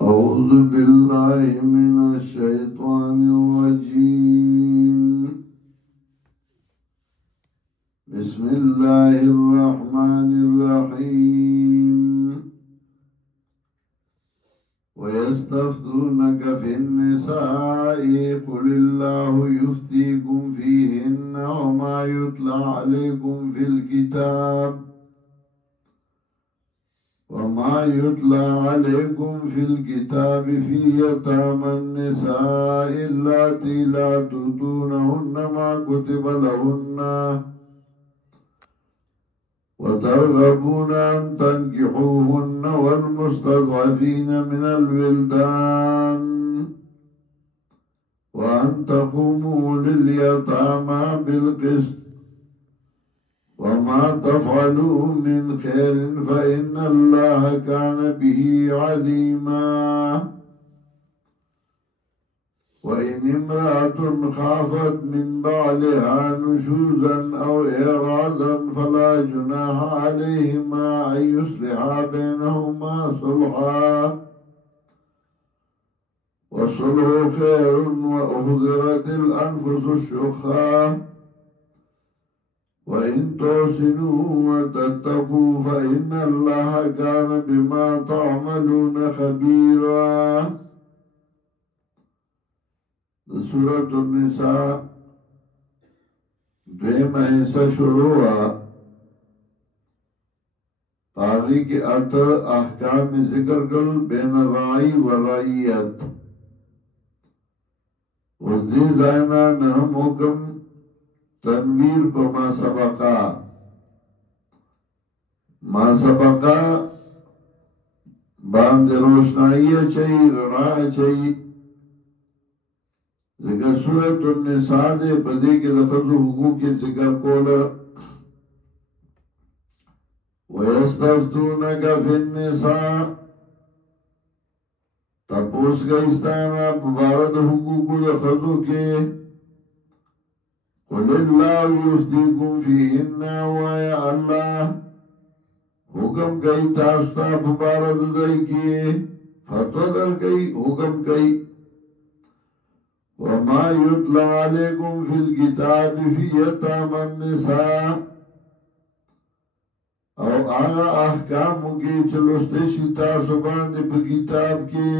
أعوذ بالله من الشيطان الرجيم. بسم الله الرحمن الرحيم. ويستفتونك في النساء قل الله يفتيكم فيهن وما يتلى عليكم في الكتاب في يتامى النساء اللاتي لا تؤتونهن ما كتب لهن وترغبون أن تنكحوهن والمستضعفين من الولدان وأن تقوموا لليتامى بالقسط وما تفعلوا من خير فإن الله كان به عليما. وإن امرأة خافت من بعلها نشوزا أو إعراضا فلا جناح عليهما أن يصلحا بينهما صلحا والصلح خير وأحضرت الأنفس الشح وإن تحسنوا وتتقوا فإن الله كان بما تعملون خبيرا. سورة النساء دویمه حصہ شروع آغی کی احکام ذکر کل بین رائی و رائیت. اس دی زائنا نهم حکم تنویر پا ما سبقا باند روشنائی چاہی رڑا چاہی ذکر سورة النساء دے پدے کے لفظ حقوق کے ذکر کولا. وَيَسْتَفْتُونَكَ فِي النِّسَاءِ تپوس گئستانا ببارد حقوق لفظوں کے قُلِ اللَّهُ يُفْتِيكُمْ فِيهِنَّ وَيَا اللَّهُ حکم گئی تاستا ببارد دائی کے فتوہ در گئی حکم گئی. وما يتلى عليكم في الكتاب في يتامى النساء او آغا احکامو کی چلوستشی تاسو باندے پا کتاب کی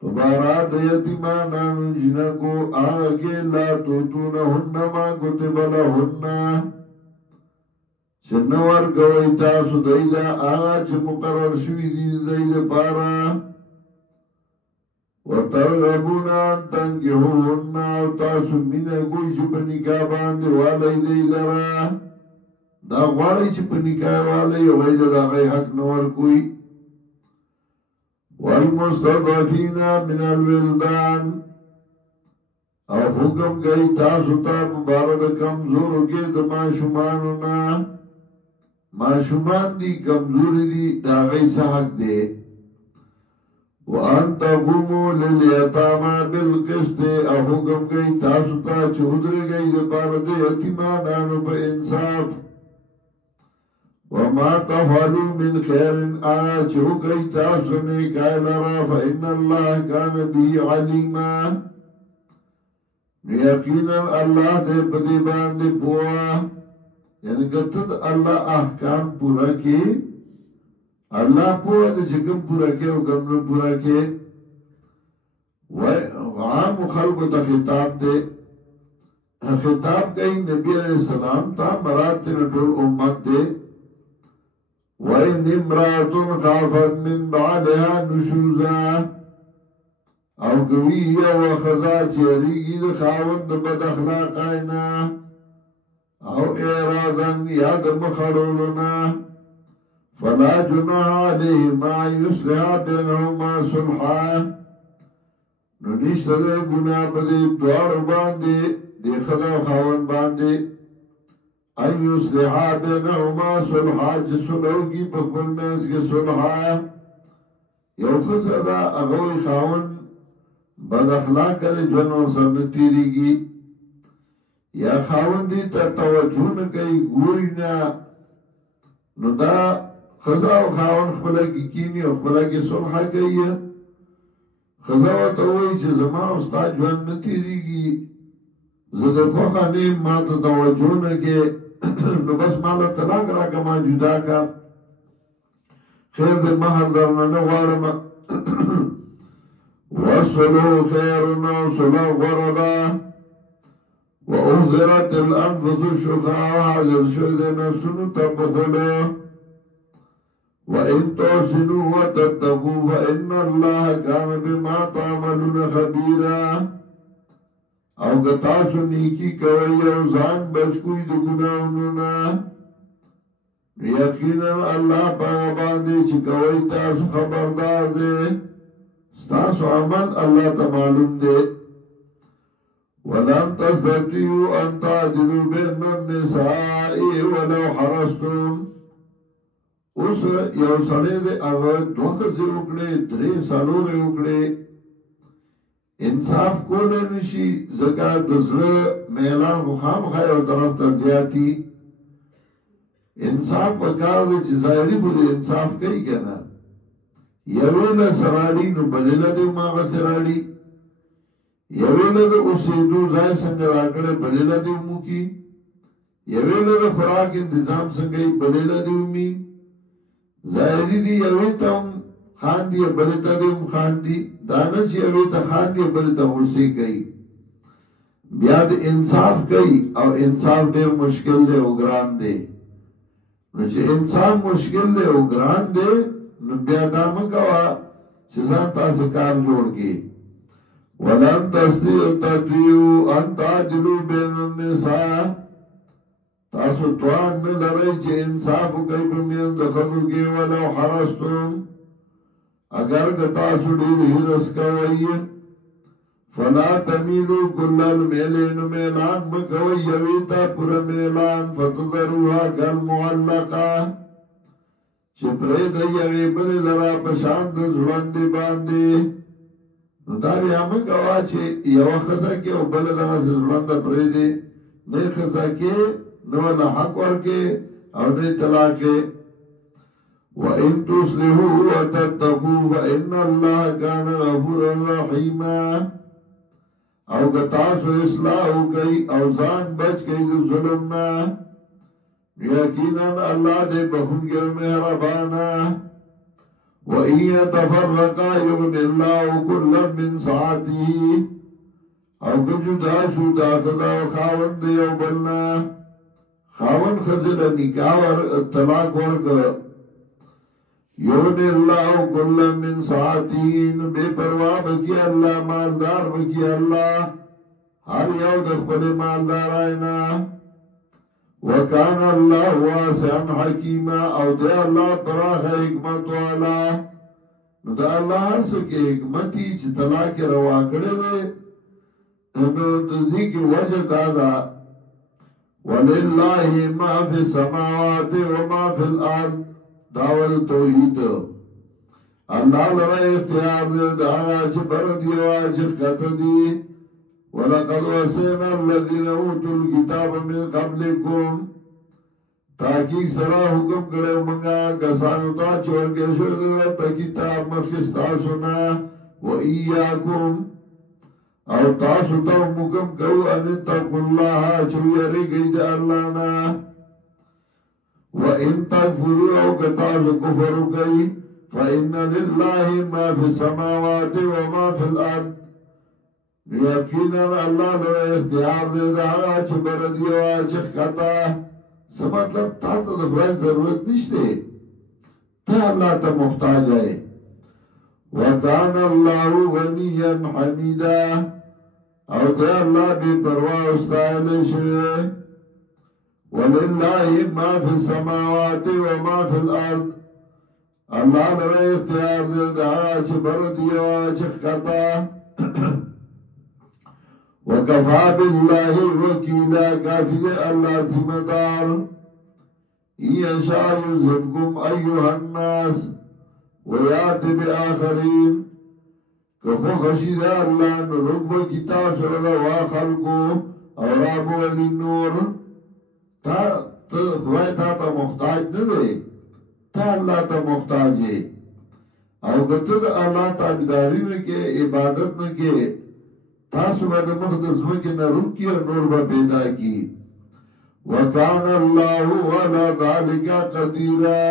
پبارات یتیمانانو جنکو آغا کے لا توتونہن ما کتب لہن چنور گوئی تاسو دیده آغا چه مقرر شوی دیده پارا وَتَرْغَبُونَ أَن تَنْكِحُوهُنَّ تاسو مینه کوئی چې په نکاح باندې والی دی لرا دا غواړي چې په نکاح والی غیر د هغه حق نور کوي. وَالْمُسْتَضْعَفِينَ مِنَ الْوِلْدَانِ او حکم گئی تاسو ته په باره د کمزورو کې د ماشومانو نه ماشومان دي کمزوري دي د هغې څه حق دی. وَأَن تَقُومُوا لِلْيَتَامَى بِالْقِسْطِ او حکم گئی تاسو ته چې ودرې گئی د پاره د یتیمانانو په انصاف. وَمَا تَفْعَلُوا مِنْ خَيْرٍ چې وکړئ تاسو نیکۍ لره فَإِنَّ اللَّهَ كَانَ بِهِ عَلِيمًا یقینا الله دې په دې باندې پوه. یعنی که ته د الله احکام پوره کړې اللہ پوہ دے چکم پورا کے و کم نو پورا کے. عام خلق تا خطاب دے خطاب کئی نبی علیہ السلام تا مراتب طول امت دے. وَإِنْ امْرَأَةٌ خَافَتْ مِنْ بَعْلِهَا نُشُوزًا او کوي یو خزا چیریږي د خاوند بد اخلاقاینا او اعراضا یا د مخړولنا فلا جناح علیهما یصلح بینهما صلحا نو نشته د ګناه په دې دواړو باندې د خزا او خاوند باندې ان یصلح بینهما صلحا چې صلح کی په خپل منځ کې صلحا. یو خزا دا هغه خاوند بد اخلاق کړي ژوند ورسره نه تیریږي یا خاوند دې ته توجه نه کوي ګوري نه نو دا خزا او خاون خپله کی کینی او خپله کی صلح کوي خزا ورته وایي چې زما او ستا ژوند نه تېرېږي زه د خوښه نه یم ما ته توجه نه کې نو بس ما له طلاق راکړه ما جدا کا خیر د مهر درنه نه غواړم وصلوا خير صلوا غرضا وأهذرت الأنفس الشقا وحذر شهد نفس تبخلوا وإن تحسنوا وتتقوا فإن الله كان بما تعملون خبيرا او گتاسو نیکی کوي او ځان بچکوي د ګناونو نه یقینا الله پاک باندې چې کوي تاسو خبردار دی ستاسو عمل الله ته معلوم دی ولن تستطيعوا ان تعدلوا بين النساء ولو حرصتم اوس یو سړی دی هغه دوه ښځې وکړې درې څلورې وکړې انصاف کولی نشي ځکه د زړه میلان خو خامخا یو طرف ته زیاتي انصاف پکار دی چې ظاهري خو د انصاف کوي که نه یوې له سراړي نو بلې له دې هماغسې راړي یوې له د اوسېدو ځای څنګه راکړی بلې له دې وموکي یوې له د خوراک انتظام څنګه یې بلې له دې ومي ظاهري دي یوې ته هم خاندي بلې ته دې هم خاندي دا نه چې یوې ته خاندي بلې ته غوسې کوي بیا د انصاف کوي او انصاف ډېر مشکل دی او ګران دی نو چې انصاف مشکل دی او ګران دی نو بیا دا مه کوه چې ځان تاسې کار جوړ کړي ولن تستطيعوا ان تعدلوا بين النساء تاسو توان نه لرئ چې انصاف وکړئ په منځ د ښځو کې ولو حرصتم اگر که تاسو ډېر حرص کوئ فلا تمیلوا کل المیل نو میلان مه کوئ یوې ته پوره میلان فتذروها کالمعلقه چې پرېږدئ هغې بلې لره په شان د ځوړندې باندې نو دا بیا مه کوه چې یوه ښځه کې او بله دغسې ځوړنده پرېږدې نه یې ښځه کې نه ورله حق ورکې او نه یې طلاقې وَإِن تُصْلِحُوا وَتَتَّقُوا فَإِنَّ اللَّهَ كَانَ غَفُورًا رَحِيمًا او که تاسو اصلاح وکړئ او ځان بچ کړئ د ظلم نه یقینا الله دې بخښونکی او مهربانه وَإِن يَتَفَرَّقَا يُغْنِ اللَّهُ كُلًّا مِنْ سَعَتِهِ او که جدا شو دا ښځه او خاوند د یو بل نه خاوند ښځې له نکاح طلاق ورکړه یغنی اللہ کل من ساعتین بے پرواہ بکی اللہ مالدار بکی اللہ ہر یو دخل مالدار آئینا وکان اللہ واسعا حکیما او دے اللہ پراخ حکمت والا نو دا اللہ ہر سکے حکمتی چی طلاق روا کڑے دے نو دی کی وجہ دادا وَلِلَّهِ مَا فِي السَّمَاوَاتِ وَمَا فِي الْأَرْضِ داول توحید اللہ لرا اختیار دے داغا چھ برد یوا چھ خطر دی وَلَقَدْ وَسَيْنَا الَّذِينَ أُوتُوا الْكِتَابَ مِنْ قَبْلِكُمْ تاکیق سرا حکم کرے منگا کسانو تا چورکے شدر تا کتاب مخستا سنا وَإِيَّاكُمْ او تاسو تا مکم کو ان اتقوا اللہ چویری گئی دے اللہ نا وَإِن تَكْفُرُوا أَوْ كَتَاسُ كُفَرُوا كَيْ فَإِنَّ لِلَّهِ مَا فِي السَّمَاوَاتِ وَمَا فِي الْأَرْضِ یقینا اللہ لرا اختیار دے داغا چھ بردیوا چھ خطا سمطلب تا تا دبرائی ضرورت نشتے تا اللہ تا محتاج ہے وَكَانَ اللَّهُ غَنِيًّا حَمِيدًا او دے اللہ بے پرواہ استائل شوئے وَلِلَّهِ مَا فِي السَّمَاوَاتِ وَمَا فِي الْأَرْضِ اللہ لرا اختیار دے داغا چھ بردیوا چھ خطا وَكَفَى بِاللَّهِ وَكِيلًا کافی دے اللہ ذمہ دار يَشَاءُ يُذْهِبْكُمْ أَيُّهَا النَّاسِ وَيَأْتِ بِآخَرِينَ کہ خو خشید اللہ نرک با کتاب سرلوا خلقو اور آبو علی نور تا خواہ تا محتاج نہ دے تا اللہ تا محتاج ہے او کتد اللہ تابداری نکے عبادت نکے تاسو با دا مقدس مکی نروک کی اور نور با پیدا کی وکان اللہ علا ذالک قدیرا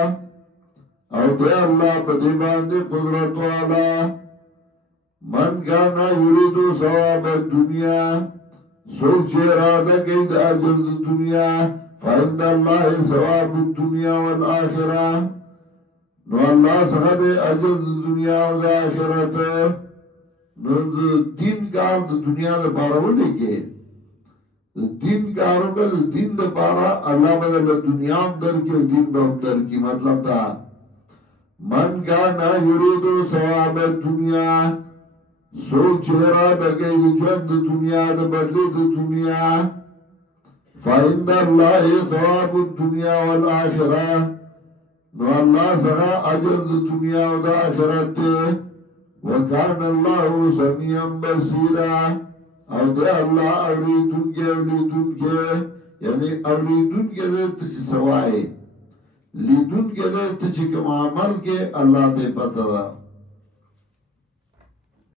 او دے اللہ پا دیبان دے قدرت والا من کانا یریدو ثواب الدنیا سوچ ارادہ کئی دا اجر دنیا فعند اللہ ثواب الدنیا والآخرہ نو اللہ سخد اجر دنیا والآخرت نو دین کار دا دنیا دا پارا ہو لکے دین کارو کا دین دا پارا اللہ بدل دنیا ہم در کی اور دین با ہم در کی مطلب دا من کانا یریدو ثواب الدنیا سوچ ارادہ کئی دا جوند دنیا دا بدلی دا دنیا فَإِنَّ اللَّهِ ثَوَابُ الدُّنْيَا وَالْآخِرَةِ نو اللہ سرا اجر دنیا و دا آخرت وَكَانَ اللَّهُ سَمِيعًا بَصِيرًا او دے اللہ اوریدن کے یعنی اوریدن کے دے تچ سوائے لیدن کے دے تچ کم عمل کے اللہ دے پتہ دا